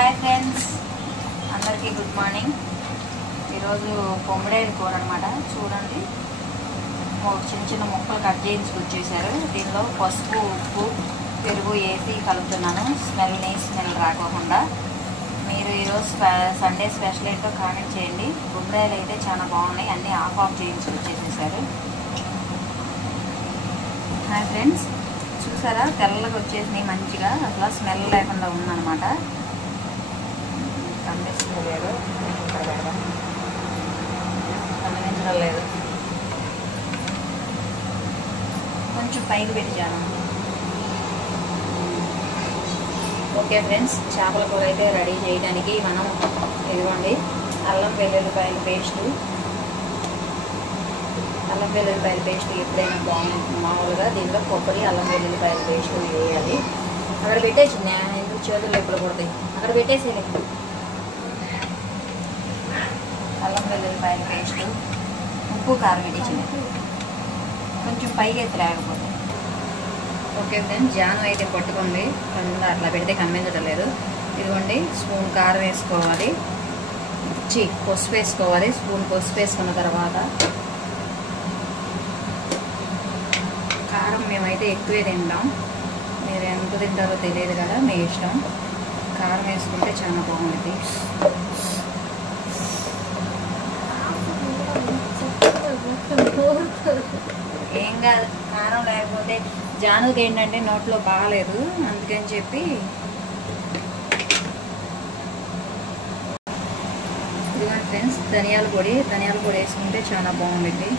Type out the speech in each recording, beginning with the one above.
Hi friends, అందరికీ good morning. ఈరోజు బొమ్మడాయిల కూర అనమాట. చూడండి, చిన్న చిన్న ముక్కలు కట్ చేయించుకొచ్చేసారు. దీనిలో పసుపు, ఉప్పు, పెరుగు వేసి కలుపుతున్నాను, స్మెల్ రాకోకుండా. మీరు ఈరోజు సండే స్పెషల్ ఏంటో కామెంట్ చేయండి. బొమ్మడాయిలు అయితే చాలా బాగున్నాయి, అన్నీ ఆఫ్ చేయించుకొచ్చేసేసారు. హాయ్ ఫ్రెండ్స్, చూసారా తెల్లగా వచ్చేసినాయి మంచిగా, అసలు స్మెల్ లేకుండా ఉందన్నమాట. కనిపించడం లేదు, కొంచెం పైకి పెట్టాను. ఓకే ఫ్రెండ్స్, చేపల కూర అయితే రెడీ చేయడానికి మనం ఇదిగోండి అల్లం వెల్లుల్లిపాయల పేస్టు. అల్లం వెల్లుల్లిపాయల పేస్ట్ ఎప్పుడైనా బాగుంటుంది. మామూలుగా దీనిలో కొబ్బరి, అల్లం వెల్లుల్లిపాయల పేస్ట్ వేయాలి. అక్కడ పెట్టేసి ఎందుకు చేతులు ఎప్పుడు పడతాయి, అక్కడ పెట్టేసేది. అల్లం వెల్లుల్లిపాయల పేస్టు, ఉప్పు, కారం పెట్టించింది, కొంచెం పైకి ఎత్తి లేకపోతే. ఓకే ఫ్రెండ్స్, జాను అయితే పట్టుకుంది, కింద అట్లా పెడితే కనిపించడం లేదు. ఇదిగోండి స్పూన్ కారం వేసుకోవాలి, పసుపు వేసుకోవాలి. స్పూన్ పసుపు వేసుకున్న తర్వాత కారం మేమైతే ఎక్కువే తింటాం, మీరు ఎంత తింటారో తెలియదు కదా, మీ ఇష్టం. కారం వేసుకుంటే చాలా బాగుంటుంది. ఏం కాదు, కారం లేకపోతే జానుకి ఏంటంటే నోట్లో బాగాలేదు, అందుకని చెప్పి. ఇదిగోండి ఫ్రెండ్స్, ధనియాల పొడి వేసుకుంటే చాలా బాగుంటుంది.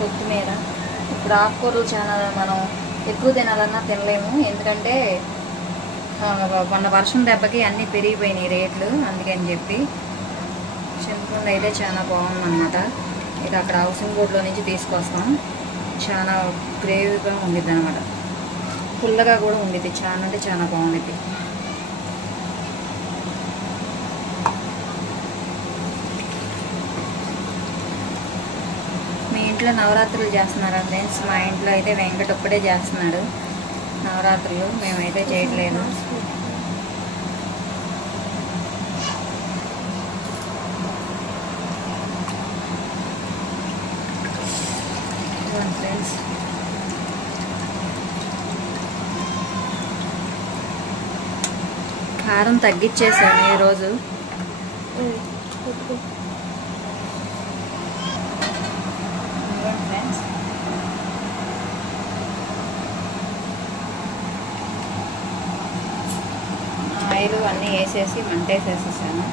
కొత్తిమీర. ఇప్పుడు ఆకుకూరలు చాలా మనం ఎక్కువ తినాలన్నా తినలేము, ఎందుకంటే మొన్న వర్షం దెబ్బకి అన్నీ పెరిగిపోయినాయి రేట్లు, అందుకని చెప్పి. చింతపండు అయితే చాలా బాగుందన్నమాట. ఇది అక్కడ హౌసింగ్ బోర్డులో నుంచి తీసుకొస్తాం. చాలా గ్రేవీగా ఉండిద్ది అనమాట, పుల్లగా కూడా ఉండిద్ది, చాలా అంటే చాలా బాగుండిద్ది. మీ ఇంట్లో నవరాత్రులు చేస్తున్నారా ఫ్రెండ్స్? మా ఇంట్లో అయితే వెంకట ఒక్కడే చేస్తున్నాడు నవరాత్రులు, మేమైతే చేయట్లేదు. ఫ్రెండ్స్, కారం తగ్గించేసాను ఈరోజు. ఫ్రెండ్స్, ఆయిల్ అన్నీ వేసేసి మంటేసేసేసాను.